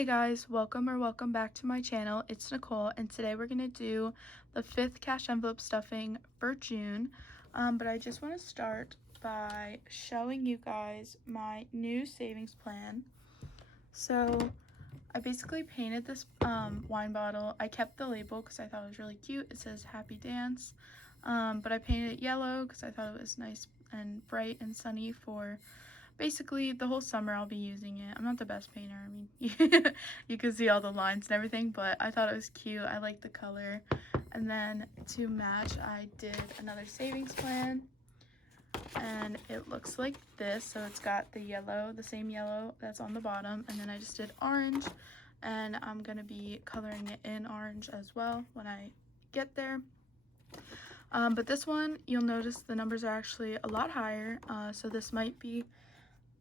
Hey guys, welcome back to my channel. It's Nicole, and today we're going to do the 5th cash envelope stuffing for June. But I just want to start by showing you guys my new savings plan. So I basically painted this wine bottle. I kept the label because I thought it was really cute. It says Happy Dance, but I painted it yellow because I thought it was nice and bright and sunny for basically the whole summer. I'll be using it. I'm not the best painter. I mean, you can see all the lines and everything, but I thought it was cute. I like the color. And then to match, I did another savings plan, and it looks like this. So it's got the yellow, the same yellow that's on the bottom, and then I just did orange, and I'm gonna be coloring it in orange as well when I get there. But this one, you'll notice the numbers are actually a lot higher, so this might be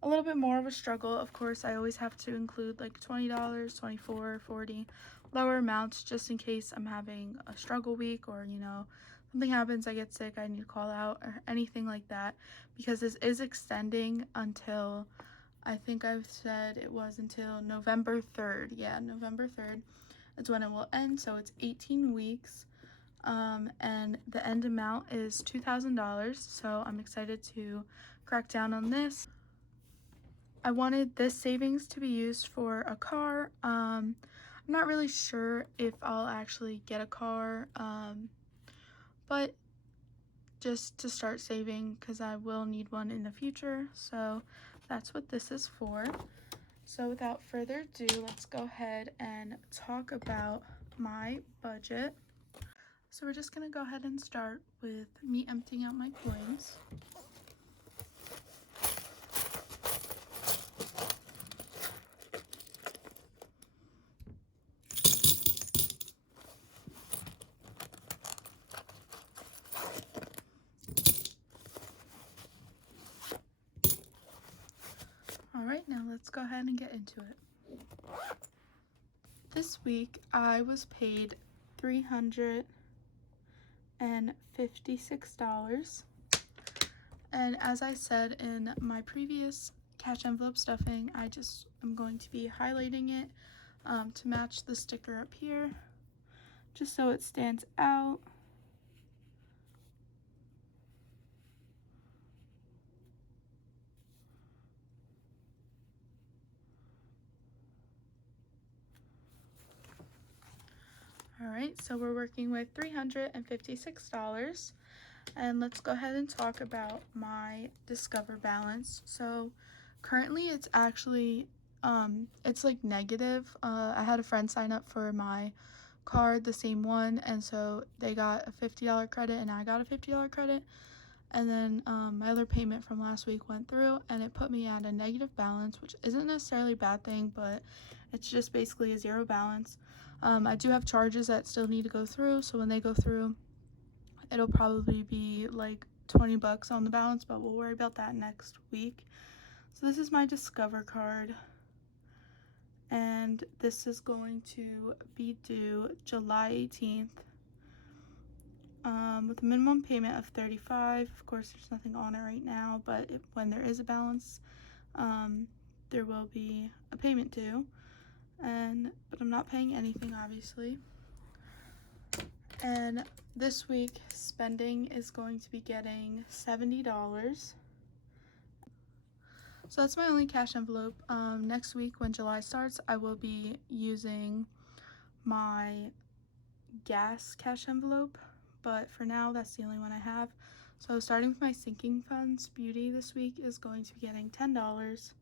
a little bit more of a struggle. Of course, I always have to include like $20, $24, $40, lower amounts just in case I'm having a struggle week, or something happens, I get sick, I need to call out, or anything like that, because this is extending until, I think I've said it was until November 3rd. Yeah, November 3rd is when it will end, so it's 18 weeks. And the end amount is $2,000, so I'm excited to crack down on this. I wanted this savings to be used for a car. I'm not really sure if I'll actually get a car, but just to start saving because I will need one in the future. So that's what this is for. So without further ado, let's go ahead and talk about my budget. So we're just gonna go ahead and start with me emptying out my coins. Alright, now let's go ahead and get into it. This week I was paid $356. And as I said in my previous cash envelope stuffing, I'm going to be highlighting it to match the sticker up here, just so it stands out. Alright, so we're working with $356. And let's go ahead and talk about my Discover balance. So currently it's actually, it's like negative. I had a friend sign up for my card, the same one, and so they got a $50 credit and I got a $50 credit. And then my other payment from last week went through and it put me at a negative balance, which isn't necessarily a bad thing, but it's just basically a zero balance. I do have charges that still need to go through, so when they go through, it'll probably be like $20 on the balance, but we'll worry about that next week. So this is my Discover card, and this is going to be due July 18th with a minimum payment of $35. Of course, there's nothing on it right now, but when there is a balance, there will be a payment due, but I'm not paying anything, obviously. And this week, spending is going to be getting $70. So that's my only cash envelope. Next week, when July starts, I will be using my gas cash envelope, but for now, that's the only one I have. So starting with my sinking funds, beauty this week is going to be getting $10.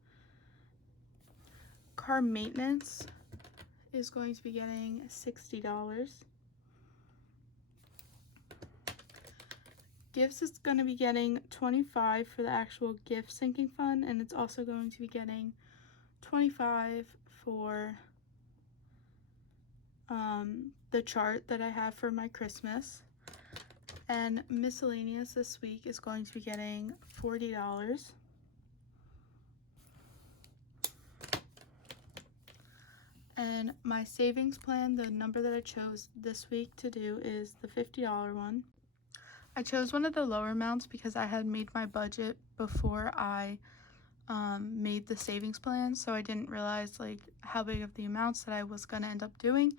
Car maintenance is going to be getting $60. Gifts is going to be getting $25 for the actual gift sinking fund, and it's also going to be getting $25 for the chart that I have for my Christmas. And miscellaneous this week is going to be getting $40. And my savings plan, the number that I chose this week to do is the $50 one. I chose one of the lower amounts because I had made my budget before I made the savings plan, so I didn't realize like how big of the amounts that I was gonna end up doing.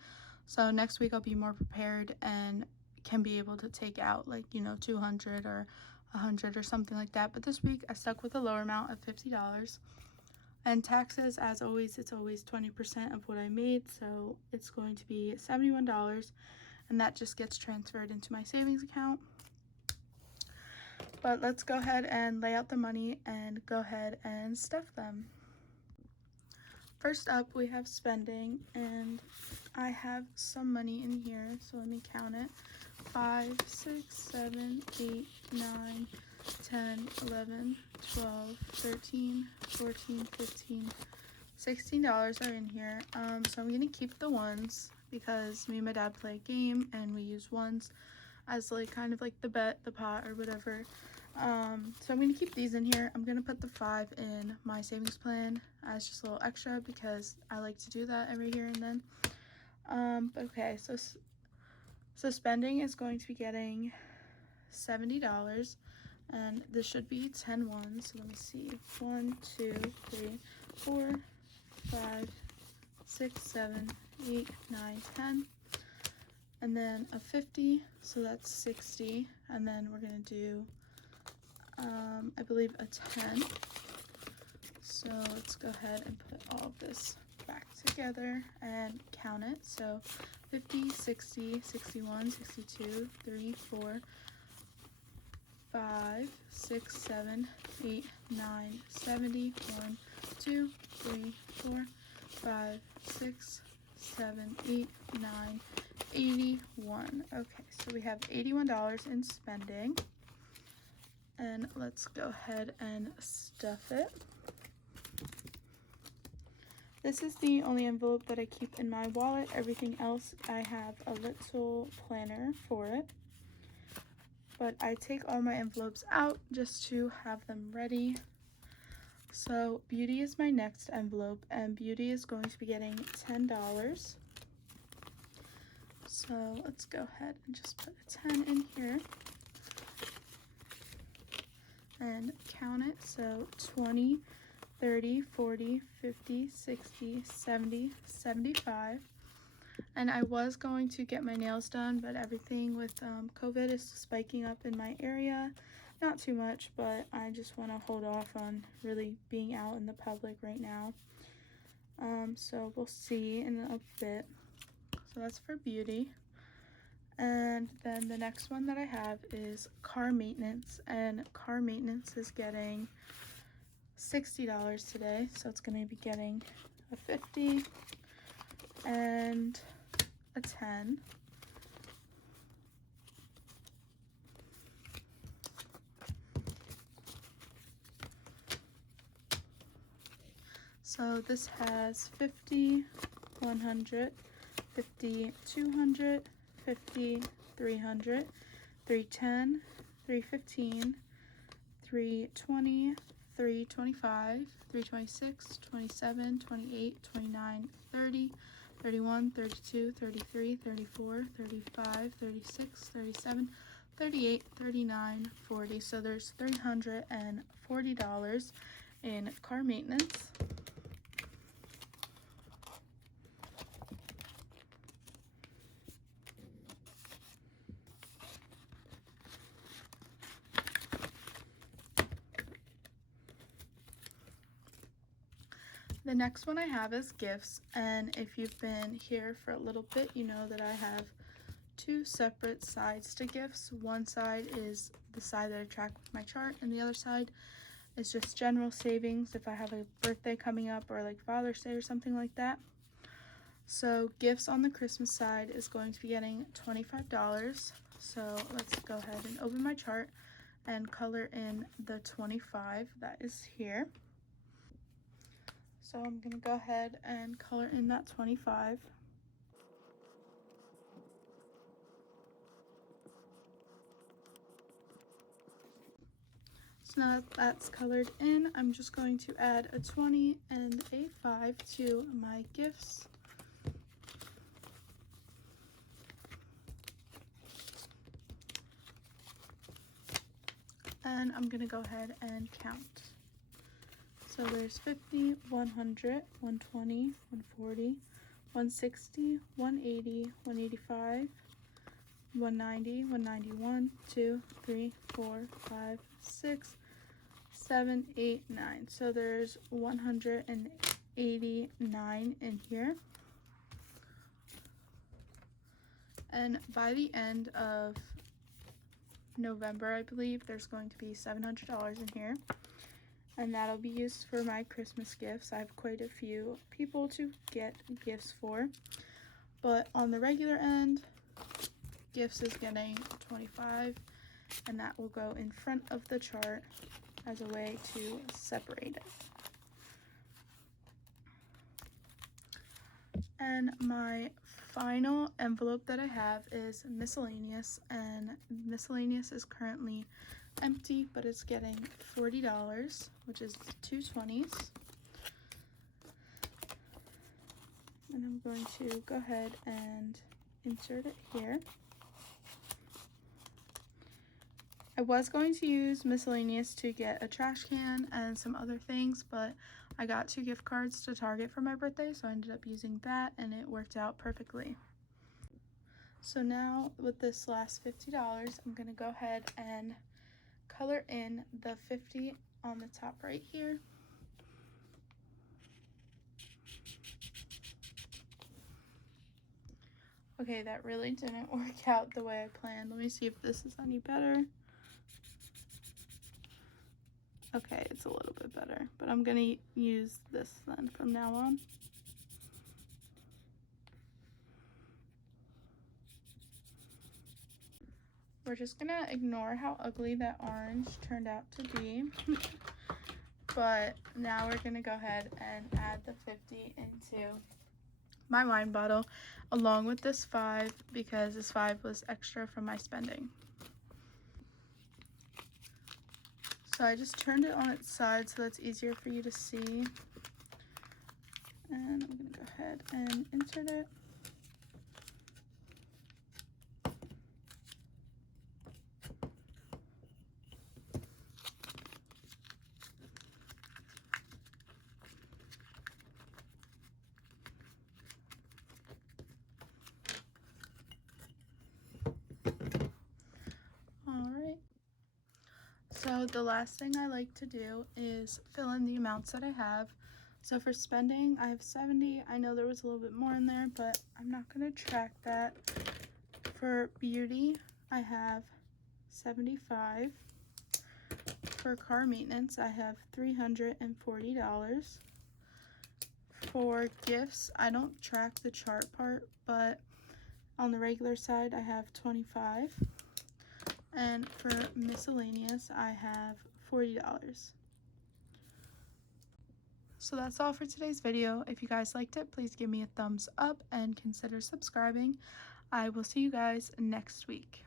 So next week I'll be more prepared and can be able to take out like, you know, 200 or 100 or something like that. But this week I stuck with a lower amount of $50. And taxes, as always, it's always 20% of what I made, so it's going to be $71, and that just gets transferred into my savings account. But let's go ahead and lay out the money and go ahead and stuff them. First up, we have spending, and I have some money in here, so let me count it. 5, 6, 7, 8, 9, 10, 11, 12, 13, 14, 15, $16 are in here. So I'm gonna keep the ones because me and my dad play a game and we use ones as like kind of like the bet, the pot, or whatever. So I'm gonna keep these in here. I'm gonna put the 5 in my savings plan as just a little extra because I like to do that every here and then. But okay, so spending is going to be getting $70, and this should be 10 ones. So let me see, 1, 2, 3, 4, 5, 6, 7, 8, 9, 10, and then a 50, so that's 60, and then we're gonna do I believe a 10. So let's go ahead and put all of this back together and count it. So 50, 60, 61, 62, 3, 4, 5, 6, 7, 8, 9, 70, 1, 2, 3, 4, 5, 6, 7, 8, 9, 81. Okay, so we have $81 in spending. And let's go ahead and stuff it. This is the only envelope that I keep in my wallet. Everything else, I have a little planner for it. But I take all my envelopes out just to have them ready. So Beauty is my next envelope, and Beauty is going to be getting $10. So let's go ahead and just put a 10 in here and count it. So 20, 30, 40, 50, 60, 70, 75. And I was going to get my nails done, but everything with COVID is spiking up in my area. Not too much, but I just want to hold off on really being out in the public right now. So we'll see in a bit. So that's for Beauty. And then the next one that I have is car maintenance, and car maintenance is getting $60 today, so it's going to be getting a 50 and a 10. So this has 50, 100, 50, 200, 50, 300, 310, 315, 320, 325, 326, 27, 28, 29, 30, 31, 32, 33, 34, 35, 36, 37, 38, 39, 40. So there's $340 in car maintenance. The next one I have is gifts, and if you've been here for a little bit, you know that I have two separate sides to gifts. One side is the side that I track with my chart, and the other side is just general savings if I have a birthday coming up or like Father's Day or something like that. So gifts on the Christmas side is going to be getting $25. So let's go ahead and open my chart and color in the 25 that is here. So I'm going to go ahead and color in that 25. So now that that's colored in, I'm just going to add a 20 and a 5 to my gifts. And I'm going to go ahead and count. So there's 50, 100, 120, 140, 160, 180, 185, 190, 191, 2, 3, 4, 5, 6, 7, 8, 9. So there's 189 in here. And by the end of November, I believe, there's going to be $700 in here. And that'll be used for my Christmas gifts. I have quite a few people to get gifts for. But on the regular end, gifts is getting 25, and that will go in front of the chart as a way to separate it. And my final envelope that I have is miscellaneous, and miscellaneous is currently empty, but it's getting $40, which is 2 20s. And I'm going to go ahead and insert it here. I was going to use miscellaneous to get a trash can and some other things, but I got 2 gift cards to Target for my birthday, so I ended up using that, and it worked out perfectly. So now with this last $50, I'm going to go ahead and color in the 50 on the top right here. Okay, that really didn't work out the way I planned. Let me see if this is any better. Okay, it's a little bit better, but I'm gonna use this then from now on. We're just gonna ignore how ugly that orange turned out to be. But now we're gonna go ahead and add the 50 into my wine bottle along with this 5, because this 5 was extra from my spending. So I just turned it on its side so that's easier for you to see. And I'm gonna go ahead and insert it. So the last thing I like to do is fill in the amounts that I have. So for spending, I have 70. I know there was a little bit more in there, but I'm not going to track that. For beauty, I have 75. For car maintenance, I have $340. For gifts, I don't track the chart part, but on the regular side, I have 25. And for miscellaneous, I have $40. So that's all for today's video. If you guys liked it, please give me a thumbs up and consider subscribing. I will see you guys next week.